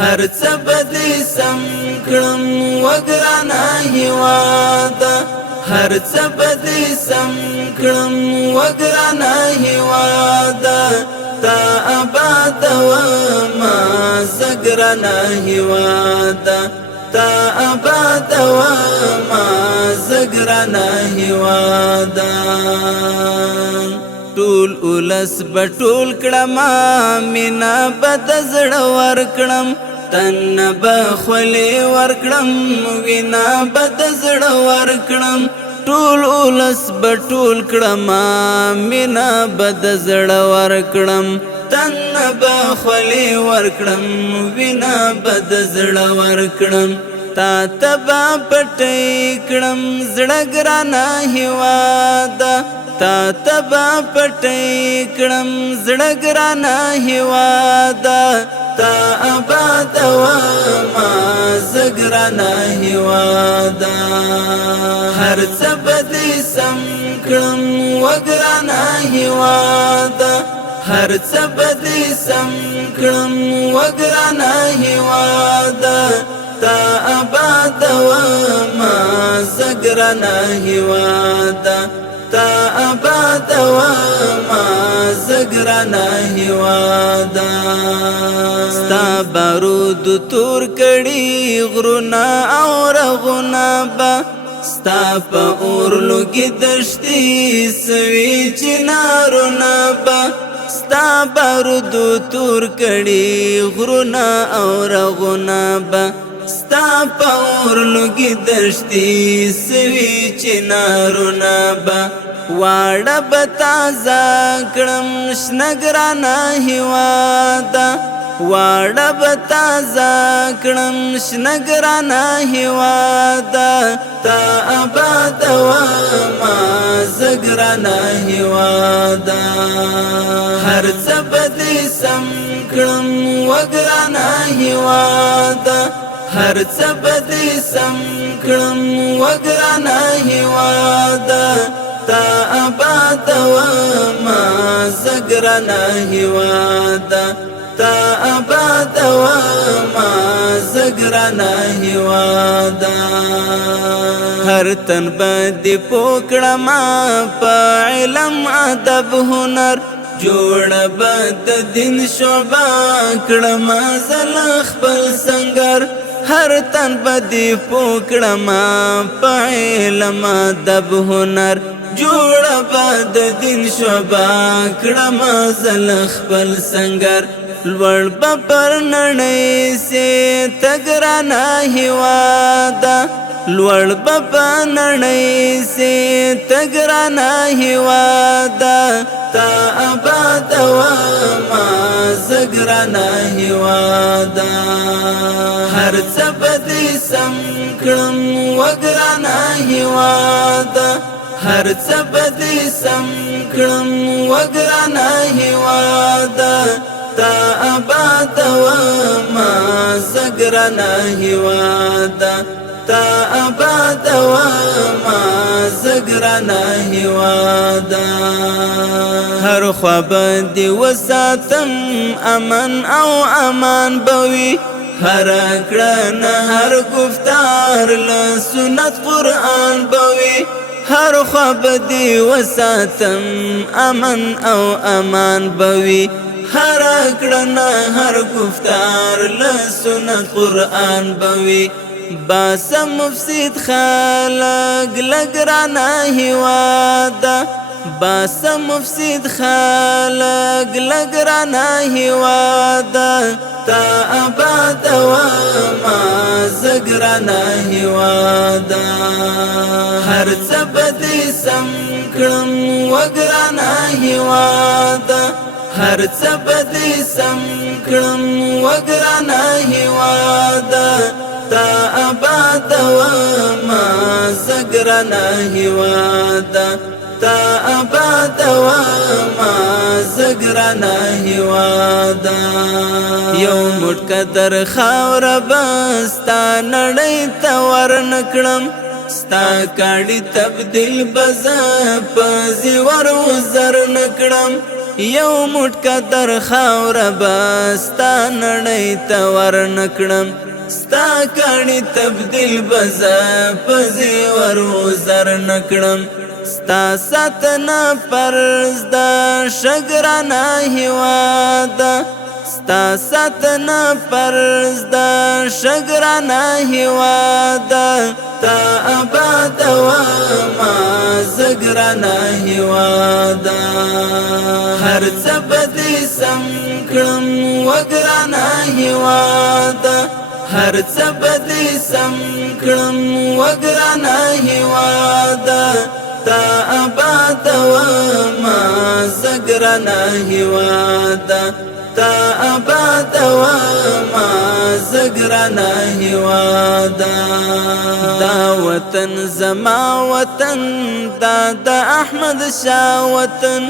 هر څه به دې سم کړم وګرانه هېواده، هر څه به دې سم کړم وګرانه هېواده، تا ابادومه زه ګرانه هېواده، تا ابادومه زه ګرانه هېواده. ټول اولس به ټول کړمه مینه به د زړه ورکړم، تن به خولې ورکړم وینه به د زړه ورکړم. ټول اولس به ټول کړمه مینه به د زړه ورکړم، تن به خولې ورکړم وینه به د زړه ورکړم. تا ته به پټی کړم زړه ګرانه هېواده، تا ته به پټی کړم زړه ګرانه هېواده، تا ابادومه زه ګرانه هېواده. هر څه به دې سم کړم وګرانه هېواده، هر څه به دې سم کړم وګرانه هېواده، تا ابادومه زه ګرانه هېواده، تا ابادومه زه ګرانه هېواده. ستا بارود تور کړي غرونه او رغونه به، ستا په اور لوګي دښتې سوي چنارونه به، ستا بارود تور کړي غرونه او رغونه به، ستا په اور لوګي دښتې سوي چنارونه به. واړه به تازه کړم شنه ګرانه هېواده، واړه به تازه کړم شنه ګرانه هېواده، تا ابادومه زه ګرانه هېواده. هر څه به دې سم کړم وګرانه هېواده، هر څه به دې سم کړم وګرانه هېواده، تا ابادومه زه ګرانه هېواده، تا ابادومه زه ګرانه هېواده. هر تن به دې پوه کړمه په علم ادب هنر، جوړه به د دین شعبه کړمه زه له خپل سنګر. هر تن به دې پوه کړمه په علم ادب هنر، جوړه به د دین شعبه کړمه زه له خپل سنګر. لوړ به پر نړۍ سي ته ګرانه هېواده، لوړ به په نړۍ سي ته ګرانه هېواده، تا ابادومه زه ګرانه هېواده. هر څه به دې سم کړم وګرانه هېواده، هر څه به دې سم کړم وګرانه هېواده، تا ابادومه زه ګرانه هېواده، تا ابادومه زه ګرانه هېواده. هر خوا به دې وساتم امن او امان به وي، هر کړنه هر گفتار له سنت قرآن به وي، هر خوا به دې وساتم امن او امان به وي، هر کړنه هر گفتار له سنت قرآن به وي. باسم مفسد خلق له ګرانه هېواده، باسم مفسد خلق له ګرانه هېواده، تا ابادومه زه ګرانه هېواده. هر څه به دې سم کړم وګرانه هېواده، هر څه به دې سم کړم وګرانه هېواده، تا ابادومه زه ګرانه هېواده، تا ابادومه زه ګرانه هېواده. یو موټ قدر خاوره به ستا نړۍ ته ورنکړم، ستا کاڼي تبدیل به زه په زیور وزر نکړم، یو موټ قدر خاوره بستا نړۍ ته ورنکړم ستا کاڼي تبدیل بزا پزی ورو زر نکړم ستا ساتنه فرض ده شګرانه هیواده ستا ساتنه فرض ده شګرانه هیواده تا آباد وما زګرانه هیواده هر څه به دې سم کړم وګرانه هیواده هر څه به دې سم کړم وګرانه هیواده تا آباد وما زګرانه هیواده تا آباد وما زګرانه هیواده دا وطن زما وطن دا د احمد شاه وطن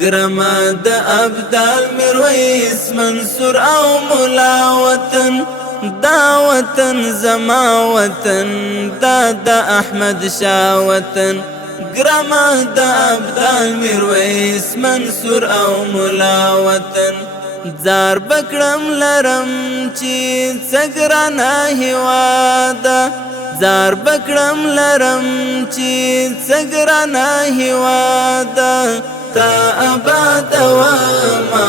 ګرما د ابدال میرویس منصور او مولا وطن دا وطن زما وطن دا د احمد شاه وطن ګرما د ابدال میرویس منصور او مولا وطن زار بکړم لرم چې څګرانه هیواده زار بکړم لرم چې څګرانه هیواده تا آباد وما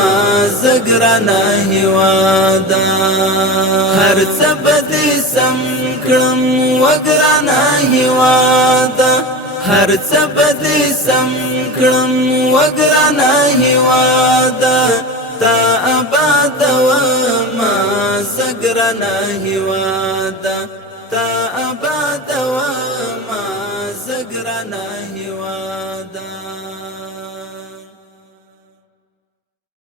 زګرانه هیواده هر څه به دې سم کړم وګرانه هیواده هر څه به دې سم کړم وګرانه هیواده تا آباد وما زګرانه هیواده